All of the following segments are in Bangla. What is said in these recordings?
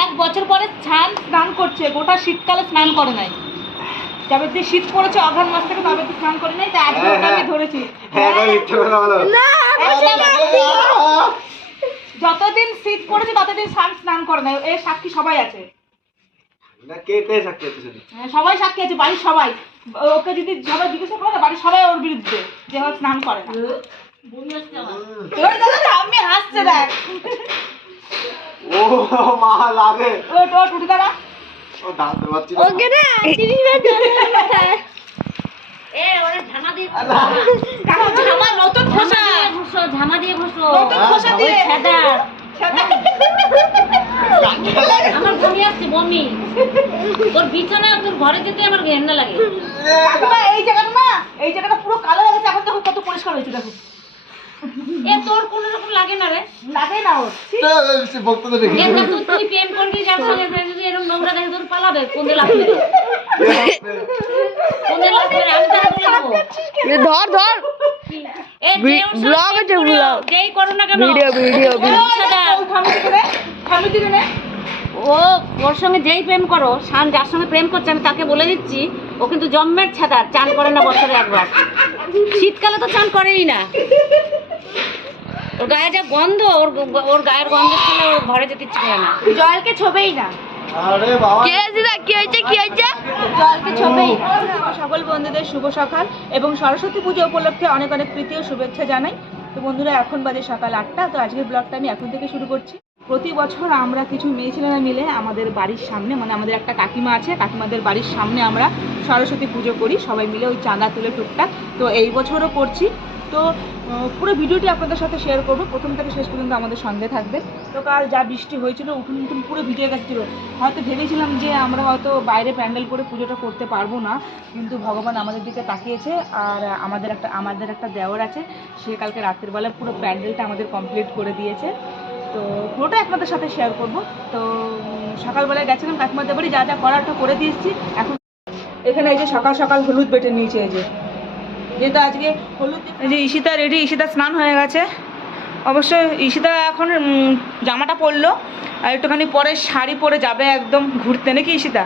এক বছর পরে স্নান স্নান করছে গোটা শীতকালে স্নান করে নাই। তবে যে শীত পড়েছে অঘ্রাণ মাস থেকে তবে তো স্নান করে নাই তাই আজকে হ্যাঁ, ওটা আমি হ্যাঁ। ধরেছি। হ্যাঁ যতদিন শীত পড়েছে ততদিন স্নান স্নান করে নাই। এর সাক্ষী সবাই আছে। সবাই সাক্ষী আছে বাড়ির সবাই। ওকে যদি সবাই জিজ্ঞাসা করে বাড়ির সবাই ওর বিরুদ্ধে যে স্নান করে না। ওই দেখো আমি হাসছে দেখ। ও মা লাগে। ও ও টুটি দাঁড়া ও দাঁত দেওয়াচ্ছি ওকে না তিরিশ বার এ ওরা ঝামা দিয়ে কাকু আমার নতুন খোসা। ঘুষো ঝামা দিয়ে ঘুষো। নতুন খোসা দিয়ে। ছাদা। আমার বমি আসছে বমি। তোর বিছানা তোর ঘরে যেতে আমার ঘেন্না লাগে। এই জায়গাটা না এই জায়গাটা পুরো কালো হয়ে গেছে এখন দেখো কত পরিষ্কার হয়েছে দেখো। এ তোর কোনো রকম লাগে না রে। লাগে না ওর। দেখি। এ না তুই প্রেম করবি যার সঙ্গে যদি এরকম নোংরা দেখে তোর পালাবে কোন দিন লাগবে কোন দিন লাগবে আমি তার বলব ধর ধর। এ আছে, যেই করো না কেন ভিডিও ভিডিও ছাদা থামি দিকে থামি দিকে নে। ও ওর সঙ্গে যেই প্রেম করো শান যার সঙ্গে প্রেম করছে আমি তাকে বলে দিচ্ছি ও কিন্তু জন্মের ছাদার চান করে না বছরে একবার। শীতকালে তো চান করেই না। ওর গায়ে যা গন্ধ ওর ওর গায়ের গন্ধ শুনে ওর ঘরে যেতে ইচ্ছে করে না। জলকে ছবেই না। কে দিদা? কি হয়েছে? কি হয়েছে? জলকে ছবেই সকল বন্ধুদের শুভ সকাল এবং সরস্বতী পুজো উপলক্ষে অনেক অনেক প্রীতি ও শুভেচ্ছা জানাই। তো বন্ধুরা এখন বাজে সকাল আটটা তো আজকের ব্লগটা আমি এখন থেকে শুরু করছি। প্রতি বছর আমরা কিছু মেয়ে ছেলেরা মিলে আমাদের বাড়ির সামনে মানে আমাদের একটা কাকিমা আছে কাকিমাদের বাড়ির সামনে আমরা সরস্বতী পুজো করি। সবাই মিলে ওই চাঁদা তুলে টুকটাক। তো এই বছরও করছি। তো পুরো ভিডিওটি আপনাদের সাথে শেয়ার করব। প্রথম থেকে শেষ পর্যন্ত আমাদের সঙ্গে থাকবে তো কাল যা বৃষ্টি হয়েছিল, উঠুন উঠুন, পুরো ভিজে গেছিল। হয়তো ভেবেছিলাম যে আমরা হয়তো বাইরে প্যান্ডেল করে পুজোটা করতে পারব না, কিন্তু ভগবান আমাদের দিকে তাকিয়েছে আর আমাদের একটা আমাদের একটা দেওয়ার আছে। সে কালকে রাতের বেলা পুরো প্যান্ডেলটা আমাদের কমপ্লিট করে দিয়েছে। তো, পুরোটা আপনাদের সাথে শেয়ার করব। তো, সকালবেলায় গেছিলাম কাকিমাদের বাড়ি যা যা করার ওটা করে দিয়েছি এখন এখানে এই যে সকাল সকাল হলুদ বেটে নিয়েছে এই যে। যেহেতু আজকে হলুদ এই যে ঈশিতা রেডি ঈশিতা স্নান হয়ে গেছে। অবশ্য ঈশিতা এখন জামাটা পরলো আর একটুখানি পরে শাড়ি পরে যাবে একদম ঘুরতে। নাকি ঈশিতা?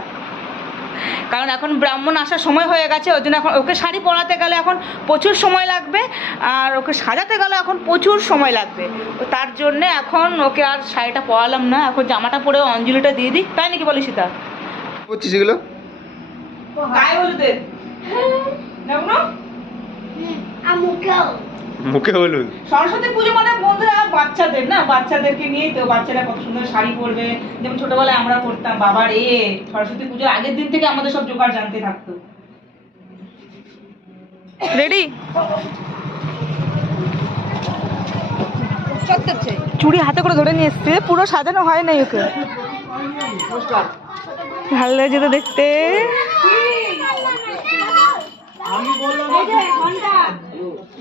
কারণ এখন ব্রাহ্মণ আসার সময় হয়ে গেছে ওই জন্য এখন ওকে শাড়ি পরাতে গেলে এখন প্রচুর সময় লাগবে আর ওকে সাজাতে গেলে এখন প্রচুর সময় লাগবে। তো তার জন্যে এখন ওকে আর শাড়িটা পরালাম না এখন জামাটা পরে অঞ্জলিটা দিয়ে দিই। তাই নাকি বলি সীতা করছিস এগুলো? গায়ে হলুদের। দেখো না? আমুকেও মুখে হলুদ। সরস্বতী পুজো মানে বন্ধুরা বাচ্চাদের না? বাচ্চাদেরকে নিয়েই তো বাচ্চারা কত সুন্দর শাড়ি পরবে। যেমন ছোটবেলায় আমরা করতাম বাবার এ সরস্বতী পুজোর আগের দিন থেকে আমাদের সব জোগাড় জানতে থাকতো। রেডি চুড়ি হাতে করে ধরে নিয়ে এসছে পুরো সাজানো হয় নাই ওকে। ভালো লাগছে তো দেখতে।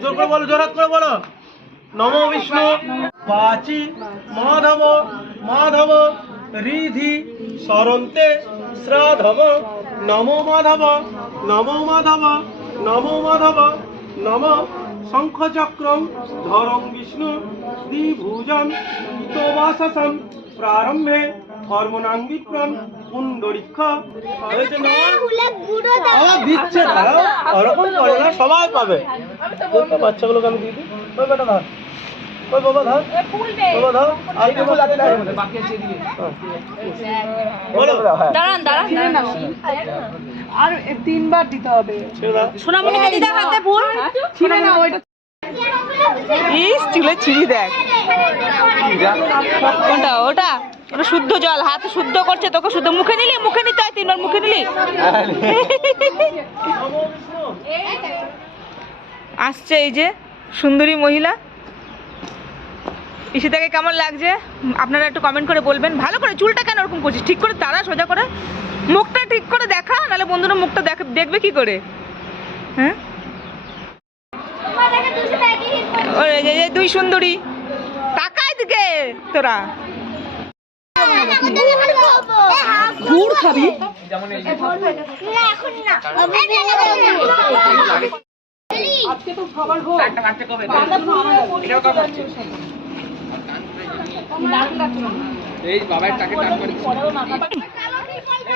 জোর করে বলো, জোরাত করে বলো। নম বিষ্ণু বাচি মাধব মাধব, রিধি, সরন্তে শ্রাধব নমো মাধব নমো মাধব নমো মাধব, নম শঙ্খচক্রম ধরং বিষ্ণু দ্বিভুজম ইতবাসসম প্রারম্ভে কর্মণাঙ্গিপ্রণ পুণ্ডরিক্ষ হয়েছে দিচ্ছে ওরকম করে না সবাই পাবে। বাচ্চাগুলোকে আমি দিয়ে দিই। ওই বেটা ধর। ওই বাবা ধর। বাবা ধর। আর কে বলে বাকি আছে বলো। দাঁড়ান দাঁড়ান দাঁড়ান। আর তিনবার দিতে হবে। সোনামণিকে দিদা হাতে ফুল। ছিঁড়ে না ওইটা ইস চুলে ছিঁড়ি দেখ। কোনটা ওটা। শুদ্ধ জল, হাত শুদ্ধ করছে, তোকে শুদ্ধ মুখে নিলি, মুখে নিতে হয়, তিনবার মুখে নিলি। আসছে এই যে সুন্দরী মহিলা। ঈশিতাকে কেমন লাগছে? আপনারা একটু কমেন্ট করে বলবেন। ভালো করে চুলটা কেন ওরকম করছিস? ঠিক করে তারা সোজা করে। মুখটা ঠিক করে দেখা, নাহলে বন্ধুরা মুখটা দেখ দেখবে কি করে? হ্যাঁ? দুই সুন্দরী। তাকাই দিকে তোরা। গুড় খাবি?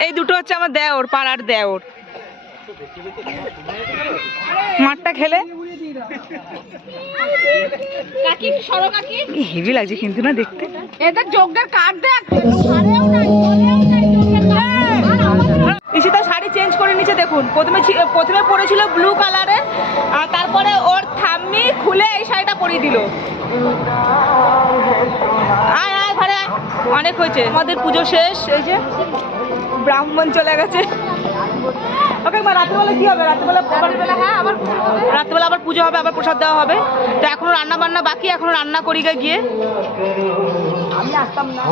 এই দুটো হচ্ছে আমার দেওর পাড়ার দেওর। মাঠটা খেলে? কাকি সরো কাকি। হেভি লাগছে কিন্তু না দেখতে। এদের যোগদার কার্ড দেখ। ঈশিতা শাড়ি চেঞ্জ করে নিচে দেখুন। প্রথমে প্রথমে পরেছিল ব্লু কালারে আর তারপরে ওর থাম্মি খুলে এই শাড়িটা পরিয়ে দিল। আয় আয় ঘরে অনেক হয়েছে। আমাদের পুজো শেষ এই যে ব্রাহ্মণ চলে গেছে। ওকে মা রাত্রেবেলা কি হবে? রাত্রেবেলা রাত্রেবেলা হ্যাঁ আবার রাত্রেবেলা আবার পুজো হবে আবার প্রসাদ দেওয়া হবে। তো এখনও রান্না বান্না বাকি এখনও রান্না করি গিয়ে। আমি আসতাম না।